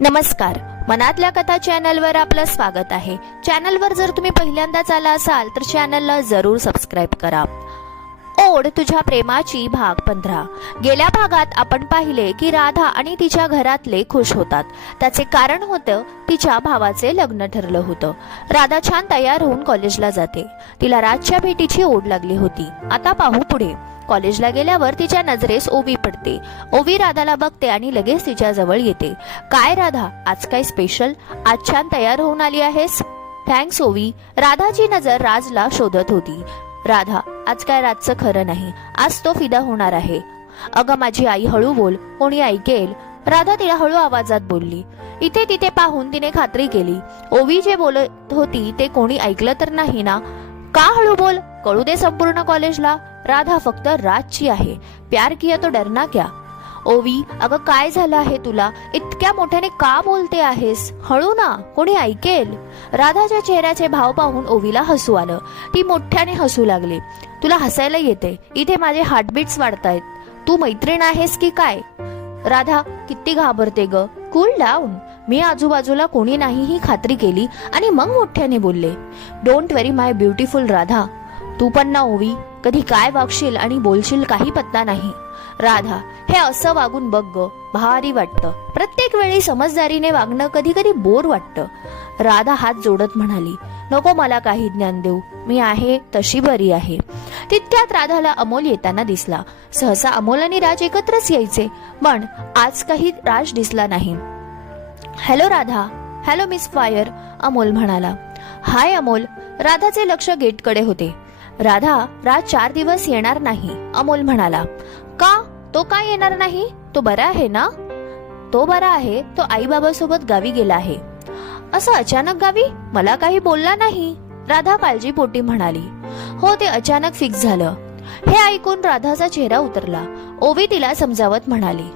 नमस्कार, मनातल्या कथा चॅनलवर आपलं स्वागत आहे। चॅनलवर जर तुम्ही पहिल्यांदाच आला असाल तर चॅनलला जरूर सबस्क्राइब करा। ओढ तुझ्या प्रेमाची भाग 15। गेल्या भागात आपण पाहिले की राधा आणि तिच्या घरातले खुश होतात। त्याचे कारण होतं तिच्या भावाचे लग्न ठरलं होतं। राधा छान तयार होऊन कॉलेजला जाते। तिला राजच्या भेटीची ओढ लागली होती। आता पाहू पुढे। कॉलेजला गेल्यावर तिच्या नजरेस ओवी पडते। ओवी राधाला बघते आणि लगेच तिच्या जवळ येते। काय राधा, आज काय स्पेशल? आज छान तयार होऊन आली आहेस। थँक्स ओवी। राधाची नजर राजला शोधत होती। राधा, आज काय राजचं खरं नाही, आज तो फिदा होणार आहे। अगं माझी आई, हळू बोल, कोणी ऐकेल। राधा तिला हळू आवाजात बोलली। इथे तिथे पाहून तिने खात्री केली, ओवी जे बोलत होती ते कोणी ऐकलं तर नाही ना। का हळू बोल, कळू दे संपूर्ण कॉलेजला। राधा फक्त राजची आहे, प्यार किया तो डरना क्या। ओवी, अगं काय झालं आहे तुला, इतक्या मोठ्याने का बोलते आहेस? हळू ना, कोणी ऐकेल। राधाच्या चेहऱ्याचे भाव पाहून ओवीला हसू आलं। ती मोठ्याने हसू लागली। तुला हसायला येते, इथे माझे हार्टबीट्स वाढतायत। तू मैत्रीण आहेस की काय? राधा किती घाबरते ग, कूल डाऊन। मी आजूबाजूला कोणी नाही ही खात्री केली आणि मग मोठ्याने बोलले, don't worry my beautiful Radha. तू पण ना ओवी, कधी काय वागशील आणि बोलशील काही पत्ता नाही। राधा, हे असं वागून बघ ग, भारी वाटतं। प्रत्येक वेळी समजदारीने वागणं कधी कधी बोर वाटतं। राधा हात जोडत म्हणाली, नको मला काही ज्ञान देऊ, मी आहे तशी बरी आहे। तितक्यात राधाला अमोल येताना दिसला। सहसा अमोल आणि राज एकत्रच यायचे, पण आज काही राज दिसला नाही। Hello Radha. Hello miss fire, Amol म्हणाला। हाय अमोल। राधाचे लक्ष गेटकडे होते। राधा, राज 4 दिवस येणार नाही, अमोल म्हणाला। का? तो का येणार नाही? तो बरा आहे ना? तो बरा आहे, तो आई बाबासोबत गावी गेला आहे। असं अचानक गावी? मला काही बोलला नाही, राधा काळजीपोटी म्हणाली। हो, ते अचानक फिक्स झालं। हे ऐकून राधाचा चेहरा उतरला। ओवी तिला समजावत म्हणाली,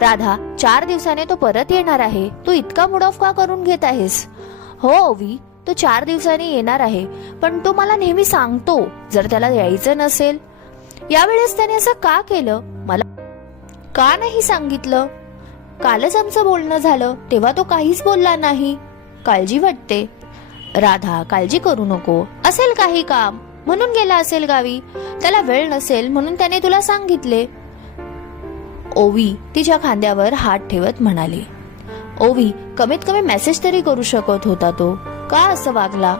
राधा 4 दिवसाने तो परत येणार आहे, तू इतका मूड ऑफ का करून घेत आहेस? हो ओवी, तो 4 दिवसांनी येणार आहे, पण तो मला नेहमी सांगतो जर त्याला यायचं नसेल। यावेळेस त्याने असं का केलं? मला का नाही सांगितलं? कालच आमचं बोलणं झालं, तेव्हा तो काहीच बोलला नाही। काळजी वाटते। राधा, काळजी करू नको, असेल काही काम म्हणून गेला असेल गावी, त्याला वेळ नसेल म्हणून त्याने तुला सांगितले। ओवी तिच्या खांद्यावर हात ठेवत म्हणाली। ओवी, कमीत कमी मेसेज तरी करू शकत होता तो, का असं वागला?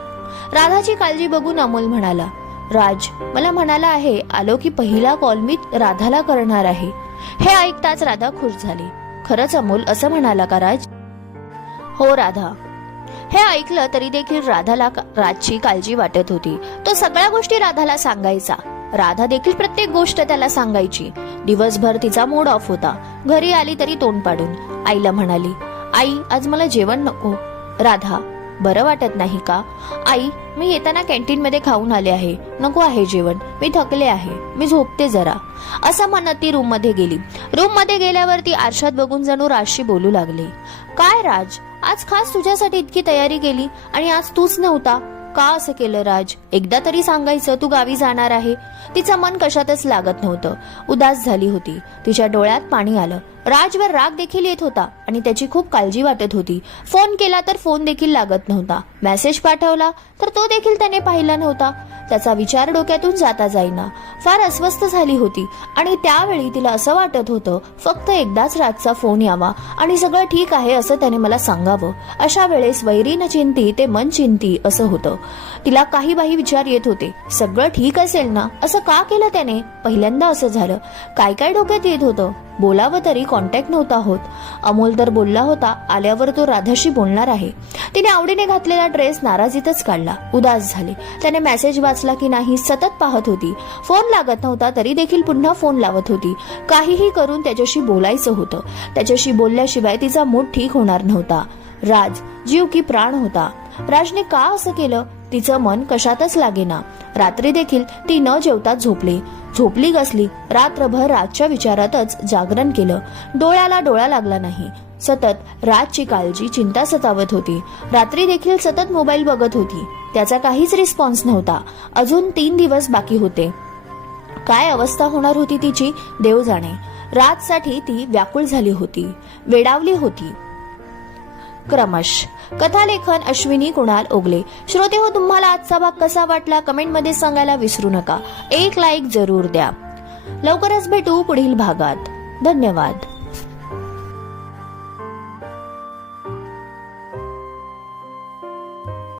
राधाची काळजी बघून अमोल म्हणाला, राज मला म्हणाला आहे आलो की पहिला कॉल मी राधाला करणार आहे। हे ऐकताच राधा खुश झाली। खरंच अमोल असं म्हणाला का राज? हो राधा। हे ऐकलं तरी देखील राधाला राजची काळजी वाटत होती। तो सगळ्या गोष्टी राधाला सांगायचा। राधा देखील प्रत्येक गोष्ट त्याला सांगायची। दिवसभर तिचा मूड ऑफ होता। घरी आली तरी तोंड पाडून आईला म्हणाली, आई आज मला जेवण नको। राधा, बरं वाटत नाही का? आई, मी येताना कॅन्टीन मध्ये खाऊन आले आहे, नको आहे जेवण, मी थकले आहे, मी झोपते जरा। असं म्हणत ती रूम मध्ये गेली। रूम मध्ये गेल्यावर ती आरशात बघून जणू राजशी बोलू लागली, काय राज, आज खास तुझ्यासाठी इतकी तयारी केली आणि आज तूच नव्हता, का असं केलं राज? एकदा तरी सांगायचं तू गावी जाणार आहे। तिचं मन कशातच लागत नव्हतं, उदास झाली होती। तिच्या डोळ्यात पाणी आलं। राजवर राग देखील येत होता आणि त्याची खूप काळजी वाटत होती। फोन केला तर फोन देखील लागत नव्हता, मेसेज पाठवला तर तो देखील त्याने पाहिला नव्हता। त्याचा विचार डोक्यातून जाता जाईना। फार अस्वस्थ झाली होती आणि त्यावेळी तिला असं वाटत होतं फक्त एकदाच राजचा फोन यावा आणि सगळं ठीक आहे असं त्याने मला सांगावं। अशा वेळेस वैरी न चिंती ते मन चिंती असं होतं। तिला काही बाही विचार येत होते, सगळं ठीक असेल ना, असं का केलं त्याने? पहिल्यांदा असं झालं, काय काय डोक्यात येत होतं? बोलावं तरी कॉन्टॅक्ट नव्हता होत। अमोल तर बोलला होता आल्यावर तो राधाशी बोलणार आहे। तिने आवडीने घातलेला ड्रेस नाराजीतच काढला। उदास झाले। त्याने मेसेज वाचला की नाही सतत पाहत होती। फोन लागत नव्हता तरी देखील पुन्हा फोन लावत होती। काहीही करून त्याच्याशी बोलायचं होतं। त्याच्याशी बोलल्याशिवाय तिचा मूड ठीक होणार नव्हता। राज जीव की प्राण होता। राजने का असं केलं? तिचं मन कशातच लागेना। रात्री देखील ती न जेवता झोपली कसली। रात्रभर राजच्या विचारातच जागरण केलं। डोळ्याला डोळा लागला नाही। सतत राजची काळजी चिंता सतावत होती। रात्री देखील सतत मोबाईल बघत होती। त्याचा काहीच रिस्पॉन्स नव्हता। अजून 3 दिवस बाकी होते। काय अवस्था होणार होती तिची देव जाणे। राजसाठी ती व्याकुळ झाली होती, वेडावली होती। क्रमश. कथालेखन अश्विनी कुणाल ओगले. श्रोते हो, तुम्हाला आजचा भाग कसा वाटला कमेंटमध्ये सांगायला विसरू नका. एक लाईक जरूर द्या. लवकरच भेटू पुढील भागात. धन्यवाद.